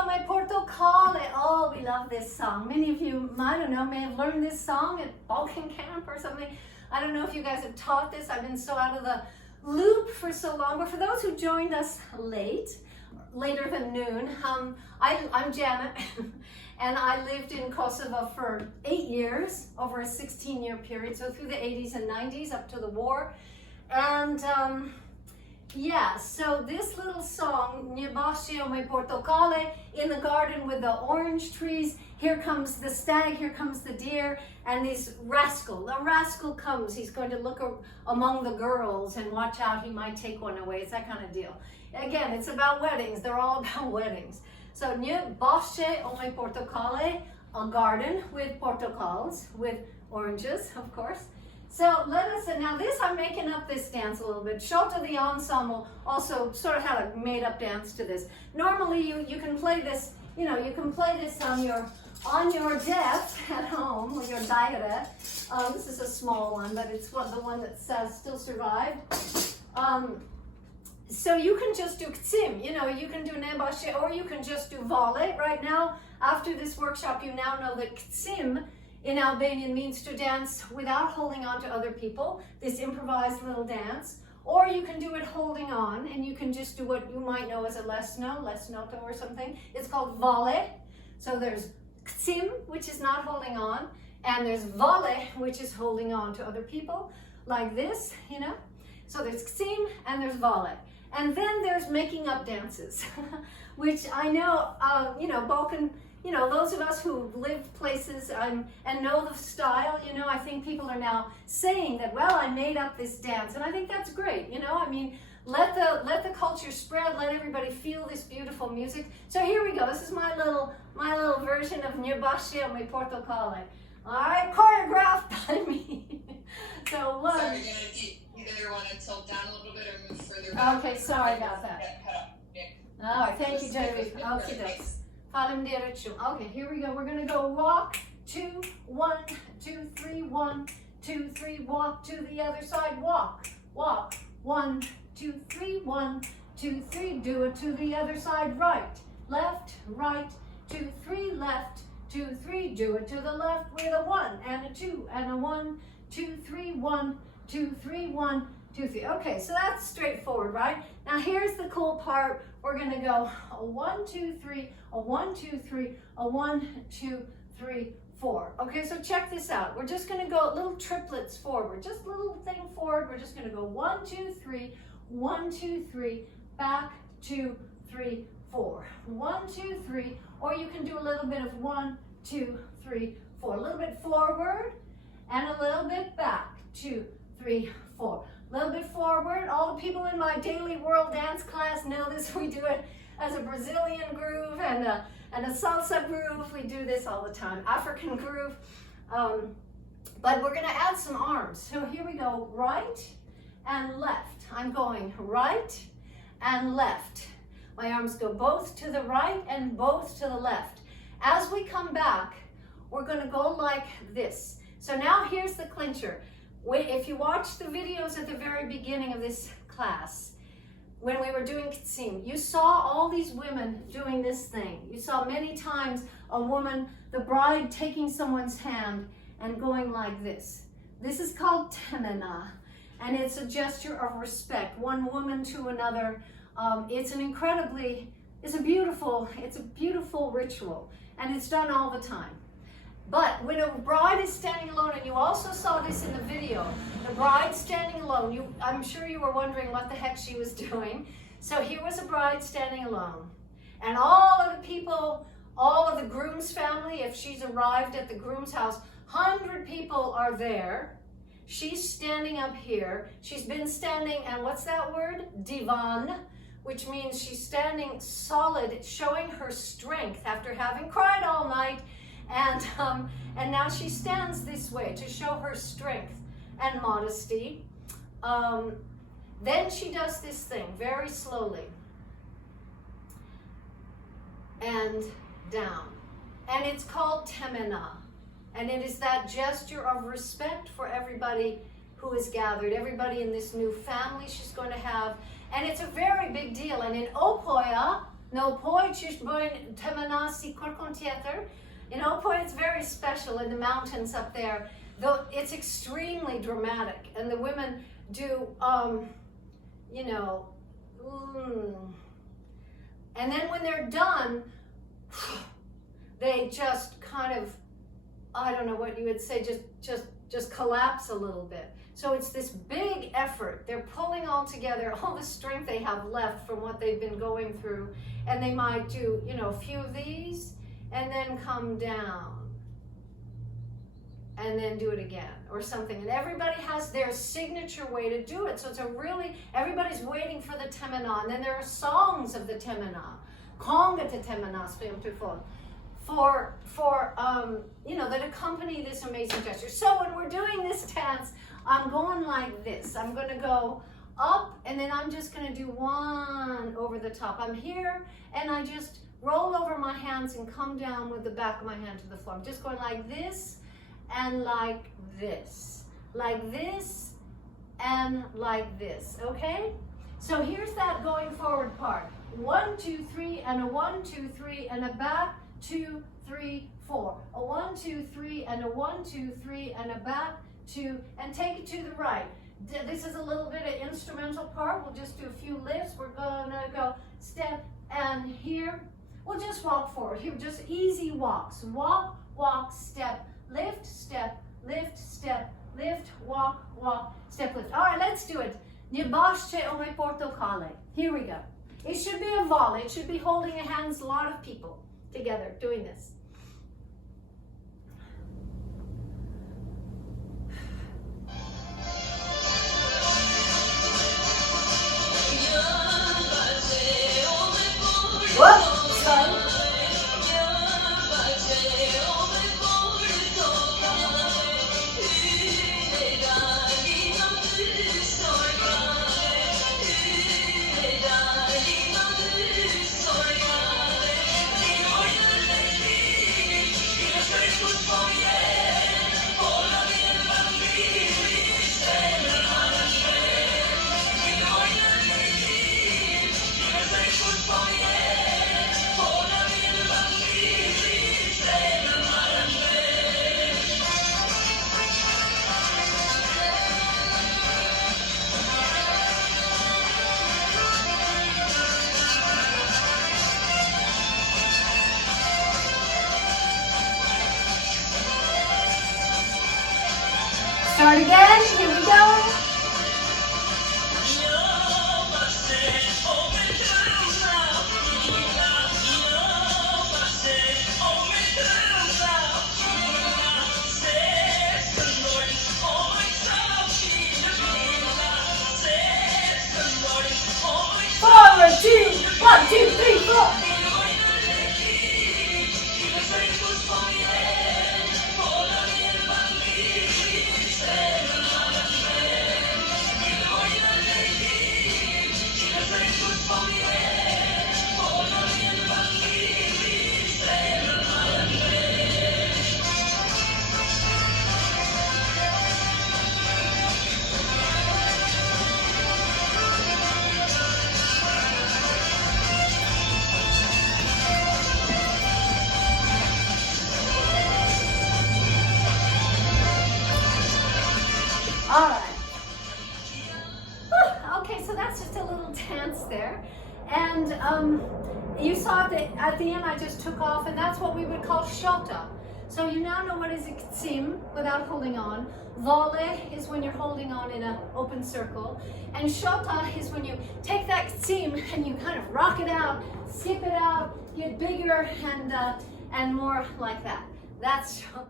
Bahqe my Portokalle. Oh, we love this song. Many of you, I don't know, may have learned this song at Balkan camp or something. I don't know if you guys have taught this. I've been so out of the loop for so long. But for those who joined us later than noon, I'm Janet, and I lived in Kosovo for 8 years, over a 16-year period, so through the 80s and 90s up to the war. And yeah, so this little song, Bahqe my Portokalle, in the garden with the orange trees, here comes the stag, here comes the deer, and the rascal comes. He's going to look among the girls and watch out, he might take one away. It's that kind of deal. Again, it's about weddings. They're all about weddings. So, Bahqe my Portokalle, a garden with portokals, with oranges, of course. So now this, I'm making up this dance a little bit. Shota the ensemble also sort of had a made up dance to this. Normally you can play this, you can play this on your desk at home with your daire. This is a small one, but it's the one that says still survived. So you can just do ksim, you can do Bahqe, or you can just do vale. Right now, after this workshop, you now know that ksim in Albanian means to dance without holding on to other people, this improvised little dance. Or you can do it holding on, and you can just do what you might know as a lesnoto or something. It's called vale. So there's ksim, which is not holding on, and there's vale, which is holding on to other people, like this, So there's ksim and there's vale. And then there's making up dances, which I know, Balkan, those of us who lived places and know the style, I think people are now saying that, well, I made up this dance. And I think that's great, I mean, let the culture spread, let everybody feel this beautiful music. So here we go. This is my little version of Bahqe my Portokalle. All right, choreographed by me. So one. Sorry, you either want to tilt down a little bit or move further back. Okay, sorry about that. All right, thank you, Jerry. Okay, okay, here we go. We're gonna go walk, 2, 1, 2, 3, 1, 2, 3, walk to the other side, walk, 1, 2, 3, 1, 2, 3, do it to the other side, right, 2, 3, left, 2, 3, do it to the left with a 1 and a 2 and a 1, 2, 3, 1, 2, 3, 1, 2, 3. Okay, so that's straightforward, right? Now here's the cool part. We're gonna go a 1, 2, 3, a 1, 2, 3, a 1, 2, 3, 4. Okay, so check this out. We're just gonna go little triplets forward, just little thing forward. We're just gonna go 1, 2, 3, 1, 2, 3, back, 2, 3, 4. 1, 2, 3, or you can do a little bit of 1, 2, 3, 4. A little bit forward and a little bit back, 2, 3, 4. A little bit forward. All the people in my daily world dance class know this. We do it as a Brazilian groove and a salsa groove. We do this all the time. African groove. But we're going to add some arms. So here we go. Right and left. I'm going right and left. My arms go both to the right and both to the left. As we come back, we're going to go like this. So now here's the clincher. If you watch the videos at the very beginning of this class, when we were doing ksim, you saw all these women doing this thing. You saw many times a woman, the bride, taking someone's hand and going like this. This is called temena, and it's a gesture of respect, one woman to another. It's a beautiful ritual, and it's done all the time. But when a bride is standing alone, and you also saw this in the video, the bride standing alone, I'm sure you were wondering what the heck she was doing. So here was a bride standing alone. And all of the people, all of the groom's family, if she's arrived at the groom's house, 100 people are there. She's standing up here. She's been standing, and what's that word? Divan, which means she's standing solid, showing her strength after having cried all night. And now she stands this way to show her strength and modesty. Then she does this thing very slowly. And down. And it's called temena. And it is that gesture of respect for everybody who is gathered, everybody in this new family she's going to have. And it's a very big deal. And in Opoya, No point, it's very special in the mountains up there. Though it's extremely dramatic, and the women do, and then when they're done, they just kind of, I don't know what you would say, just collapse a little bit. So it's this big effort. They're pulling all together, all the strength they have left from what they've been going through, and they might do, a few of these, and then come down, and then do it again, or something. And everybody has their signature way to do it. So it's everybody's waiting for the temana, and then there are songs of the temana. Konga te temana, that accompany this amazing gesture. So when we're doing this dance, I'm going like this. I'm going to go up, and then I'm just going to do one over the top. I'm here, and I just roll over my hands and come down with the back of my hand to the floor. I'm just going like this, and like this, and like this, okay? So here's that going forward part. 1, 2, 3, and a 1, 2, 3, and a back, 2, 3, 4. A 1, 2, 3, and a 1, 2, 3, and a back, 2, and take it to the right. This is a little bit of instrumental part. We'll just do a few lifts. We're gonna go step, and here, we'll just walk forward. Here, just easy walks. Walk, walk, step, lift, step, lift, step, lift, walk, walk, step, lift. All right, let's do it. Bahqe o me Portokalle. Here we go. It should be a volley. It should be holding hands, a lot of people together doing this. Whoop, sorry. Start again, here we go. Forward, 2, 1, 2, 3, 4. All right. Okay, so that's just a little dance there. And you saw that at the end I just took off, and that's what we would call shota. So you now know what is a k'tsim without holding on. Volley is when you're holding on in an open circle. And shota is when you take that k'tsim and you kind of rock it out, skip it out, get bigger and more like that. That's shota.